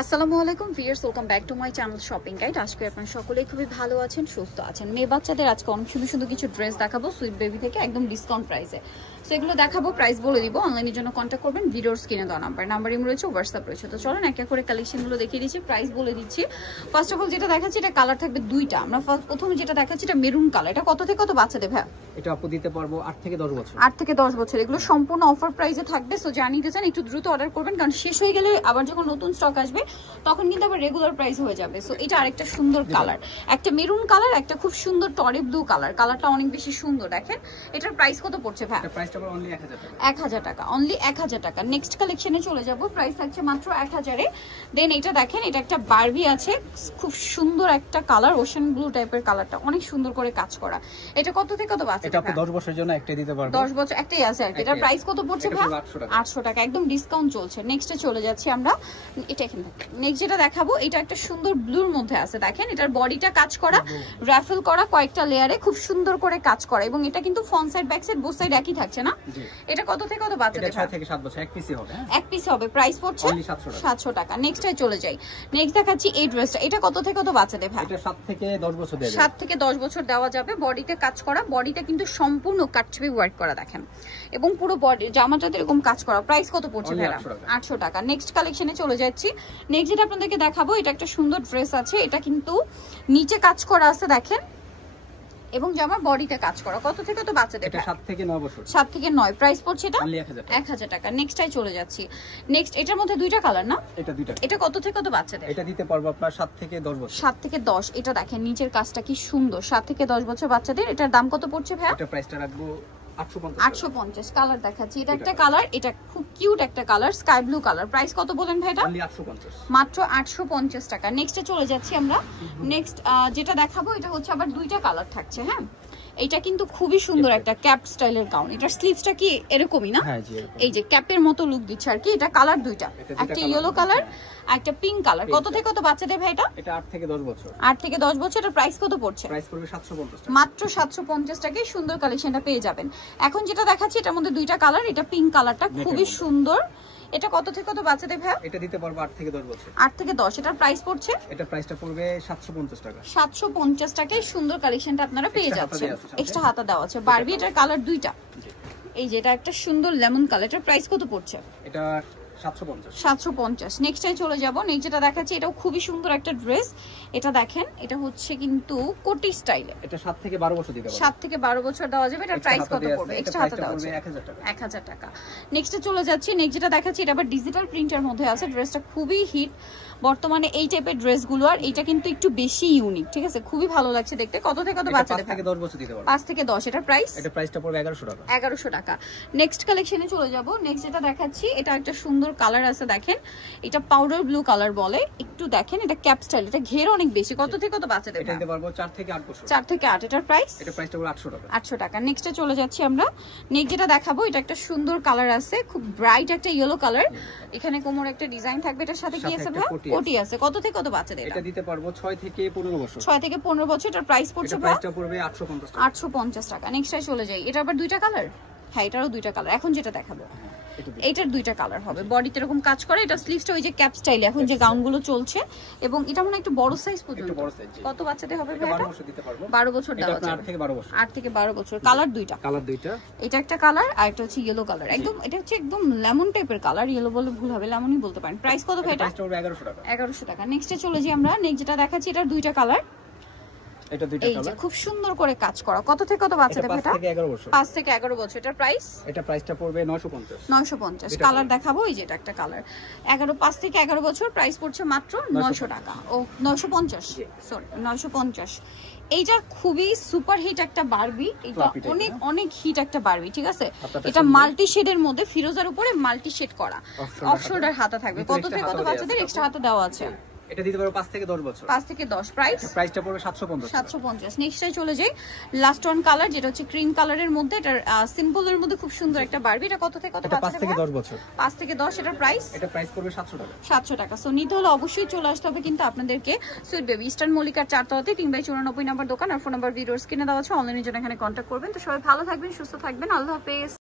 আসসালামু আলাইকুম viewers, welcome back to my channel shopping guide. আজকে আপনারা সকলেই খুবই ভালো আছেন, সুস্থ আছেন। মেয়ে বাচ্চাদের আজকে অনেক সুন্দর সুন্দর কিছু ড্রেস দেখাবো সুইট বেবি থেকে একদম ডিসকাউন্ট প্রাইসে। সো এগুলো দেখাবো, প্রাইস বলে দিব। অনলাইনের জন্য কন্ট্যাক্ট করবেন, ভিডিওর স্ক্রিনে দেওয়া নাম্বার রয়েছে, হোয়াটসঅ্যাপ রয়েছে। তো চলেন একটা করে কালেকশনগুলো দেখিয়ে দিচ্ছি, প্রাইস বলে দিচ্ছি। ফার্স্ট অফ অল যেটা দেখাচ্ছি এটা কালার থাকবে দুইটা। আমরা প্রথমে যেটা দেখাচ্ছি এটা মেরুন কালার। এটা কত থেকে কত বাচ্চাদের ভাই? এটা আপু দিতে পারবো 8 থেকে 10 বছর। 8 থেকে 10 বছর। এগুলো সম্পূর্ণ অফার প্রাইসে থাকবে। সো জানিয়ে চান একটু দ্রুত অর্ডার করবেন, কারণ শেষ হয়ে গেলে আবার যখন নতুন স্টক আসবে তখন কিন্তু আবার রেগুলার প্রাইস হয়ে যাবে। সো এটা আরেকটা সুন্দর কালার, একটা মেরুন কালার, একটা খুব সুন্দর টরে ব্লু কালার। কালারটা অনেক বেশি সুন্দর। দেখেন এটার প্রাইস কত পড়ছে ভাই? এটা প্রাইসটা পড়বে অনলি 1000 টাকা। 1000 টাকা, অনলি 1000 টাকা। নেক্সট কালেকশনে চলে যাব, প্রাইস থাকছে মাত্র 1000 এ। দেন এটা দেখেন, এটা একটা বারবি আছে, খুব সুন্দর একটা কালার, ওশান ব্লু টাইপের কালারটা, অনেক সুন্দর করে কাজ করা। এটা কত থেকে কত বাচ্চা? এটা আপনি 10 বছরের জন্য একটাই দিতে পারবো। 10 বছর একটাই আছে আর কি। এটার প্রাইস কত পড়ছে ভাই? 800 টাকা, একদম ডিসকাউন্ট চলছে। নেক্সটে চলে যাচ্ছি আমরা, এটা এখানে। নেক্সট যেটা দেখাবো এটা একটা সুন্দর ব্লুর মধ্যে আছে। দেখেন এটার বডিটা কাজ করা, রাফেল করা, কয়েকটা লেয়ারে খুব সুন্দর করে কাজ করা, এবং এটা কিন্তু front side back side both side একই থাকছে না? এটা কত থেকে কত বাচ্চা? এটা 6 থেকে 7 বছর, এক পিসই হবে। এক পিস হবে, প্রাইস পড়ছে 700 টাকা। নেক্সটে চলে যাই, নেক্সট দেখাচ্ছি এই ড্রেসটা। এটা কত থেকে কত বাচ্চা দেবে ভাই? এটা 7 থেকে 10 বছর দেওয়া যাবে। 7 থেকে 10 বছর দেওয়া যাবে। বডিতে কাজ করা, বডিতে কিন্তু সম্পূর্ণ কাটছবি ওয়ার্ক করা দেখেন, এবং পুরো বডি জামাটাতে এরকম কাজ করা। প্রাইস কত পড়ছে ভাই? 800 টাকা। নেক্সট কালেকশনে চলে যাচ্ছি। নেক্সট যেটা আপনাদেরকে দেখাবো এটা একটা সুন্দর ড্রেস আছে। এটা কিন্তু নিচে কাজ করা আছে দেখেন, এবং জামার বডিতে কাজ করা। কত থেকে কত বাচ্চা দেবে? এটা 7 থেকে 9 বছর। 7 থেকে 9, প্রাইস পড়ছে এটা অনলি 1000 টাকা। নেক্সটটাই চলে যাচ্ছি। নেক্সট এটার মধ্যে দুইটা কালার না? এটা দুইটা। এটা কত থেকে কত বাচ্চা দেবে? এটা দিতে পারবো আপনার 7 থেকে 10 বছর। 7 থেকে 10। এটা দেখেন নিচের কাজটা কি সুন্দর। 7 থেকে 10 বছর বাচ্চাদের। এটার দাম কত পড়ছে ভাই? এটা প্রাইসটা রাখবো 850। কালার দেখাচ্ছি, এটা একটা কালার, এটা খুব কিউট একটা colour, sky blue colour. Price কত বলেন ভাই? এটা অনলি 850, মাত্র 850 টাকা। নেক্সটে চলে যাচ্ছি আমরা। নেক্সট যেটা দেখাবো এটা হচ্ছে আবার দুইটা কালার থাকছে। হ্যাঁ, এটা কিন্তু খুবই সুন্দর একটা ক্যাপ স্টাইলের গাউন। এটার স্লিভসটা কি এরকমই না? হ্যাঁ জি, এই যে ক্যাপের মতো লুক দিচ্ছে আর কি। এটা কালার দুইটা, একটা ইয়েলো কালার, একটা পিঙ্ক কালার। কত থেকে কত বাচ্চাদের ভাই এটা? এটা 8 থেকে 10 বছর। 8 থেকে 10 বছর। এর প্রাইস কত পড়ছে? প্রাইস পড়বে 750 টাকা। মাত্র 750 টাকায় সুন্দর কালেকশনটা পেয়ে যাবেন। এখন যেটা দেখাচ্ছি এটার মধ্যে দুইটা কালার, এটা পিঙ্ক কালারটা খুবই সুন্দর। এটা কত থেকে কত বাচ্চাদের ভাই? এটা দিতে পারবো 8 থেকে 10 বছর। 8 থেকে 10। এটার প্রাইস পড়ছে? এটা প্রাইসটা পড়বে 750 টাকা। 750 টাকায় সুন্দর কালেকশনটা আপনারা পেয়ে যাচ্ছেন। এক্সট্রা হাতা দেওয়া আছে। বারবি এটার কালার দুইটা। এই যে এটা একটা সুন্দর লেমন কালার। এটার প্রাইস কত পড়ছে? এটা 750। 750। নেক্সটে চলে যাব। নেক্সট যেটা দেখাচ্ছি এটাও খুবই সুন্দর একটা ড্রেস। এটা দেখেন, এটা হচ্ছে কিন্তু কোটি স্টাইলে। এটা 7 থেকে 12 বছর দিতে পারবো। 7 থেকে 12 বছর দেওয়া যাবে। এটার প্রাইস কত পড়বে? এক্সট্রা হাতা দেওয়া আছে 1000 টাকা। 1000 টাকা। নেক্সটে চলে যাচ্ছি। নেক্সট যেটা দেখাচ্ছি এটা আবার ডিজিটাল প্রিন্টের মধ্যে আছে। ড্রেসটা খুবই হিট বর্তমানে এই টাইপের ড্রেসগুলো, আর এটা কিন্তু একটু বেশি ইউনিক। ঠিক আছে, খুবই ভালো লাগছে দেখতে। কত থেকে কত বাচ্চাদের? 5 থেকে 10 বছর দিতে পারবো। 5 থেকে 10। এটার প্রাইস? এটা প্রাইসটা পড়বে 1100 টাকা। 1100 টাকা। নেক্সট কালেকশনে চলে যাব। নেক্সট যেটা দেখাচ্ছি এটা একটা সুন্দর কালার আছে দেখেন, এটা পাউডার ব্লু কালার বলে। একটু দেখেন, এটা ক্যাপ স্টাইল, এটা ঘের অনেক বেশি। কত থেকে কত বাচ্চাদের? এটা দিতে পারবো 4 থেকে 8 বছর। 4 থেকে 8। এটার প্রাইস? এটা প্রাইসটা পড়বে 800 টাকা। 800 টাকা। নেক্সটে চলে যাচ্ছি আমরা। নেক্সট যেটা দেখাবো এটা একটা সুন্দর কালার আছে, খুব ব্রাইট একটা ইয়েলো কালার। এখানে কোমর একটা ডিজাইন থাকবে, এটার সাথে কি আছে ভাই? কোটি আছে। কত থেকে কত বাচ্চাদের? এটা দিতে পারবো 6 থেকে 15 বছর। 6 থেকে 15 বছর। এটার প্রাইস পড়ছে? এটা প্রাইসটা পড়বে 850 টাকা। 850 টাকা। নেক্সটে চলে যাই। এটা আবার দুইটা কালার। হ্যাঁ, এটারও দুইটা কালার। এখন যেটা দেখাবো এইটার দুইটা কালার হবে। বডিতে এরকম কাজ করে, এটা স্লিভসটা ওই যে ক্যাপ স্টাইলে এখন যে গাউনগুলো চলছে, এবং এটা মনে একটু বড় সাইজ পর্যন্ত। একটু বড় সাইজ। কত বাচ্চাদের হবে ভাই? 12 বছর দিতে পারবো। 12 বছর দেওয়া যাবে। 8 থেকে 12 বছর। 8 থেকে 12 বছর। কালার দুইটা। কালার দুইটা। এটা একটা কালার আর এটা হচ্ছে ইয়েলো কালার। একদম এটা হচ্ছে একদম লেমন টাইপের কালার। ইয়েলো বলে ভুল হবে, লেমনই বলতে পারেন। প্রাইস কত ভাই? এটা প্রাইসটা পড়বে 1100 টাকা। 1100 টাকা। নেক্সটে চলে যাই আমরা। নেক্সট যেটা দেখাচ্ছি এটার দুইটা কালার। এটা দুইটা এই যে কালার। খুব সুন্দর করে কাজ করা। কত থেকে কত বাচ্চাদের? এটা 5 থেকে 11 বছর। 5 থেকে 11 বছর। এটার প্রাইস? এটা প্রাইসটা পড়বে 950। 950। কালার দেখাবো, এই যে এটা একটা কালার। 5 থেকে 11 বছর। প্রাইস পড়ছে মাত্র 900 টাকা। ও 950, সরি 950। এইটা খুবই সুপার হিট একটা বারবি। এটা অনেক অনেক হিট একটা বারবি। ঠিক আছে, এটা মাল্টি শেডের মধ্যে ফিরোজার উপরে মাল্টি শেড করা, অফ শোল্ডার হাতা থাকবে। কত থেকে কত বাচ্চাদের? এক্সট্রা হাতা দেওয়া আছে। এটা দিতে পারবো 5 থেকে 10 বছর। 5 থেকে 10। প্রাইসটা পড়বে 750। 750। নেক্সটে চলে যাই। লাস্ট ওয়ান কালার যেটা হচ্ছে ক্রিম কালারের মধ্যে, এটা সিম্পলের মধ্যে খুব সুন্দর একটা বারবি। এটা কত থেকে কত? এটা 5 থেকে 10 বছর। 5 থেকে 10। এটার প্রাইস? এটা প্রাইস পড়বে 700 টাকা। 700 টাকা। সো নিতে হলে অবশ্যই চলে আসতে হবে কিন্তু আপনাদেরকে সুইট বেবি ইস্টার্ন মল্লিকার 4 তলাতে 3/94 নাম্বার দোকান, আর ফোন নাম্বার ভিডিওর স্ক্রিনে দেওয়া আছে। অনলাইনের জন্য এখানে কন্ট্যাক্ট করবেন। তো সবাই ভালো থাকবেন, সুস্থ থাকবেন। আল্লাহ হাফেজ।